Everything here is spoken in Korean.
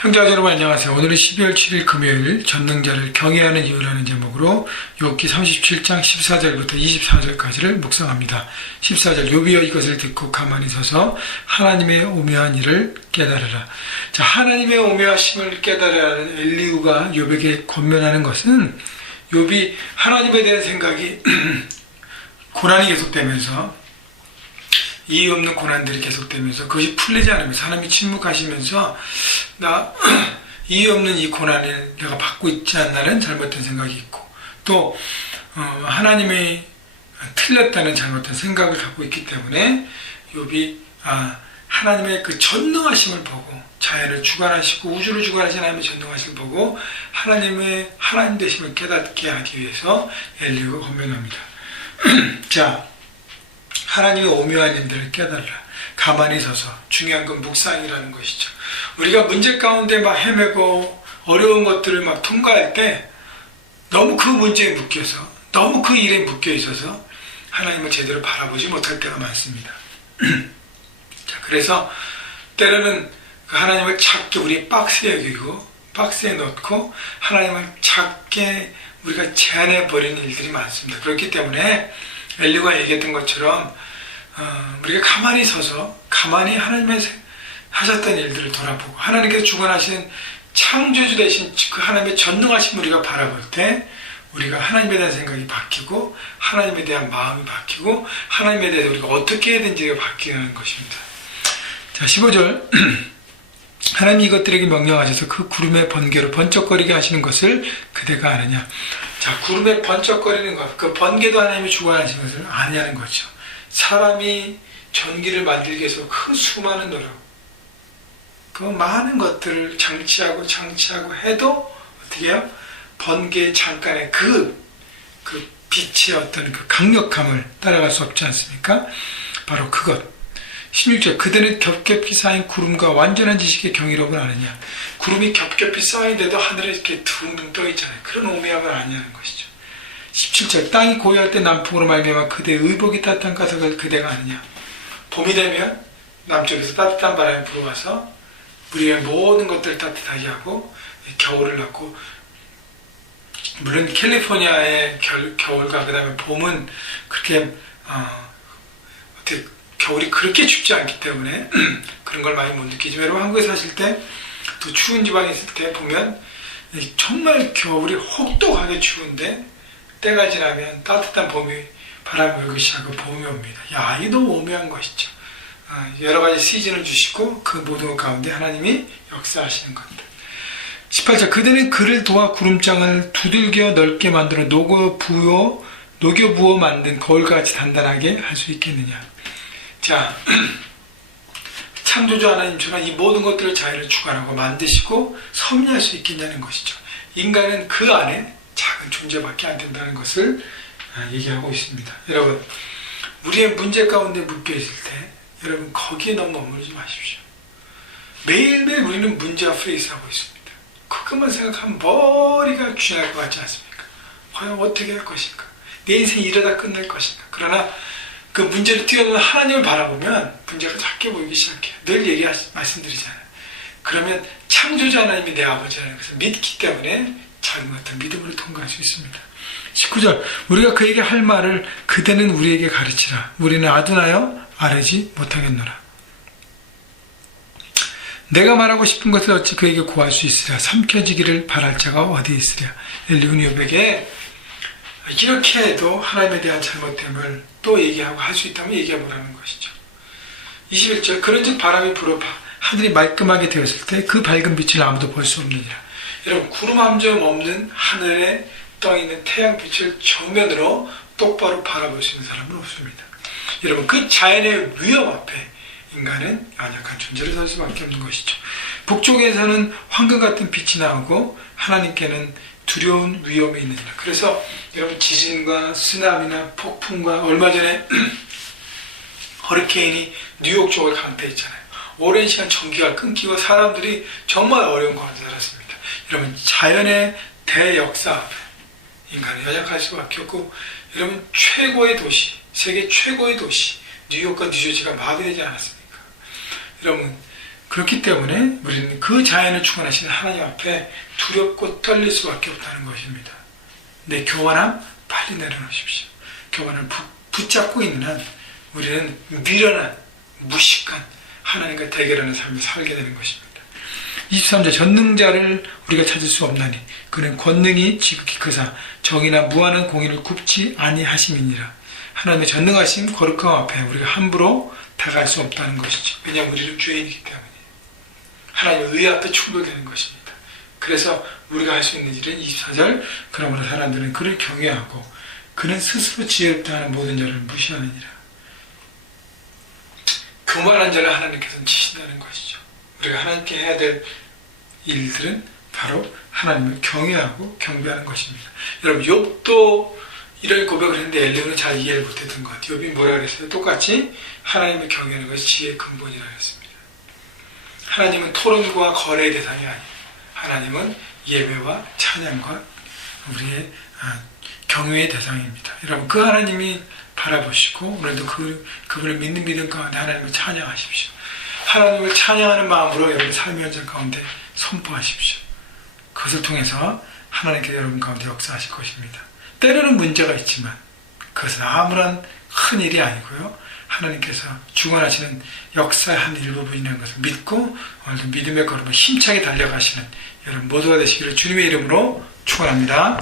형제자 여러분 안녕하세요. 오늘은 12월 7일 금요일 전능자를 경외하는 이유라는 제목으로 욥기 37장 14절부터 24절까지를 묵상합니다. 14절 욥이여 이것을 듣고 가만히 서서 하나님의 오묘한 일을 깨달으라. 자, 하나님의 오묘하심을 깨달으라는 엘리후가 욥에게 권면하는 것은 욥이 하나님에 대한 생각이 고난이 계속되면서 이유 없는 고난들이 계속되면서 그것이 풀리지 않으면서 하나님이 침묵하시면서 나 이유 없는 이 고난을 내가 받고 있지 않나는 잘못된 생각이 있고 또 하나님이 틀렸다는 잘못된 생각을 갖고 있기 때문에 욥이 하나님의 그 전능하심을 보고 자연을 주관하시고 우주를 주관하신 하나님의 전능하심을 보고 하나님의 하나님 되심을 깨닫게 하기 위해서 엘리후가 권면합니다. 자, 하나님의 오묘한 일들을 깨달으라. 가만히 서서 중요한 건 묵상이라는 것이죠. 우리가 문제 가운데 막 헤매고 어려운 것들을 막 통과할 때 너무 그 문제에 묶여서 너무 그 일에 묶여 있어서 하나님을 제대로 바라보지 못할 때가 많습니다. 자, 그래서 때로는 그 하나님을 작게 우리 박스에 여기고 박스에 넣고 하나님을 작게 우리가 제한해 버리는 일들이 많습니다. 그렇기 때문에 엘리후가 얘기했던 것처럼 우리가 가만히 서서 가만히 하나님의 하셨던 일들을 돌아보고 하나님께서 주관하신 창조주 되신 그 하나님의 전능하심을 우리가 바라볼 때 우리가 하나님에 대한 생각이 바뀌고 하나님에 대한 마음이 바뀌고 하나님에 대해서 우리가 어떻게 해야 되는지가 바뀌는 것입니다. 자, 15절 하나님이 이것들에게 명령하셔서 그 구름의 번개로 번쩍거리게 하시는 것을 그대가 아느냐. 자, 구름에 번쩍거리는 것, 그 번개도 하나님이 주관하시는 것을 아느냐는 거죠. 사람이 전기를 만들기 위해서 그 수많은 노력, 그 많은 것들을 장치하고 해도 어떻게 해요? 번개의 잠깐의 그 빛의 어떤 그 강력함을 따라갈 수 없지 않습니까? 바로 그것. 16절 그대는 겹겹이 쌓인 구름과 완전한 지식의 경이로움을 아느냐. 구름이 겹겹이 쌓인데도 하늘에 이렇게 둥둥 떠 있잖아요. 그런 오묘함을 아느냐는 것이죠. 17절 땅이 고요할 때 남풍으로 말미암아 그대의 의복이 따뜻한 가석을 그대가 아느냐. 봄이 되면 남쪽에서 따뜻한 바람이 불어와서 우리의 모든 것들을 따뜻하게 하고 겨울을 낳고, 물론 캘리포니아의 겨울과 그 다음에 봄은 그렇게 어떻게 겨울이 그렇게 춥지 않기 때문에 그런 걸 많이 못 느끼지만 여러분 한국에 사실 때 또 추운 지방에 있을 때 보면 정말 겨울이 혹독하게 추운데 때가 지나면 따뜻한 바람이 불기 시작하고 봄이 옵니다. 야, 이게 너무 오묘한 것이죠. 여러 가지 시즌을 주시고 그 모든 것 가운데 하나님이 역사하시는 것들. 18절 그대는 그를 도와 구름장을 두들겨 넓게 만들어 녹여 부어 만든 거울같이 단단하게 할 수 있겠느냐. 자, 창조주 하나님처럼 이 모든 것들을 자연을 주관하고 만드시고 섭리할 수 있겠냐는 것이죠. 인간은 그 안에 작은 존재밖에 안 된다는 것을 얘기하고 있습니다. 여러분, 우리의 문제 가운데 묶여 있을 때 여러분 거기에 너무 머무르지 마십시오. 매일매일 우리는 문제와 페이스하고 있습니다. 그것만 생각하면 머리가 쥐날 것 같지 않습니까? 과연 어떻게 할 것인가? 내 인생이 이러다 끝날 것인가? 그러나 그 문제를 뛰어넘는 하나님을 바라보면 문제가 작게 보이기 시작해요. 늘 말씀드리잖아요. 그러면 창조자 하나님이 내 아버지라는 것을 믿기 때문에 작은 것들 믿음으로 통과할 수 있습니다. 19절 우리가 그에게 할 말을 그대는 우리에게 가르치라. 우리는 아두나여 아뢰지 못하겠노라. 내가 말하고 싶은 것을 어찌 그에게 고할 수 있으랴. 삼켜지기를 바랄 자가 어디 있으랴. 엘리후는 욥에게 이렇게 해도 하나님에 대한 잘못됨을 또 얘기하고 할 수 있다면 얘기해보라는 것이죠. 21절 그런즉 바람이 불어 하늘이 말끔하게 되었을 때 그 밝은 빛을 아무도 볼 수 없느니라. 여러분 구름 한 점 없는 하늘에 떠있는 태양빛을 정면으로 똑바로 바라볼 수 있는 사람은 없습니다. 여러분 그 자연의 위험 앞에 인간은 연약한 존재를 설 수밖에 없는 것이죠. 북쪽에서는 황금 같은 빛이 나오고 하나님께는 두려운 위험이 있느니라. 그래서 여러분 지진과 쓰나미나 폭풍과 얼마 전에 허리케인이 뉴욕 쪽을 강타했잖아요. 오랜 시간 전기가 끊기고 사람들이 정말 어려운 가운데 살았습니다. 여러분 자연의 대역사 앞에 인간은 연약할 수밖에 없고, 여러분 최고의 도시, 세계 최고의 도시 뉴욕과 뉴저지가 마비되지 않았습니까? 여러분 그렇기 때문에 우리는 그 자연을 충만하시는 하나님 앞에 두렵고 떨릴 수밖에 없다는 것입니다. 내 교만함 빨리 내려놓으십시오. 교만을 붙잡고 있는 한 우리는 미련한 무식한 하나님과 대결하는 삶을 살게 되는 것입니다. 23절 전능자를 우리가 찾을 수 없나니 그는 권능이 지극히 크사 정의나 무한한 공의를 굽지 아니하심이니라. 하나님의 전능하신 거룩함 앞에 우리가 함부로 다가갈 수 없다는 것이죠. 왜냐하면 우리는 죄인이기 때문에 하나님의 의 앞에 충돌되는 것입니다. 그래서 우리가 할 수 있는 일은 24절 그러므로 사람들은 그를 경외하고 그는 스스로 지혜롭다 하는 모든 자를 무시하느니라. 교만한 자를 하나님께서는 치신다는 것이죠. 우리가 하나님께 해야 될 일들은 바로 하나님을 경외하고 경배하는 것입니다. 여러분 욥도 이런 고백을 했는데 엘리야는 잘 이해를 못했던 것 같아요. 욥이 뭐라 그랬어요? 똑같이 하나님을 경외하는 것이 지혜의 근본이라고 했습니다. 하나님은 토론과 거래의 대상이 아니에요. 하나님은 예배와 찬양과 우리의 경외의 대상입니다. 여러분 그 하나님이 바라보시고 오늘도 그분을 믿는 믿음 가운데 하나님을 찬양하십시오. 하나님을 찬양하는 마음으로 여러분 삶의 현장 가운데 선포하십시오. 그것을 통해서 하나님께서 여러분 가운데 역사하실 것입니다. 때로는 문제가 있지만 그것은 아무런 큰 일이 아니고요. 하나님께서 주관하시는 역사의 한 일부분이라는 것을 믿고 오늘도 믿음의 걸음을 힘차게 달려가시는 여러분 모두가 되시기를 주님의 이름으로 축원합니다.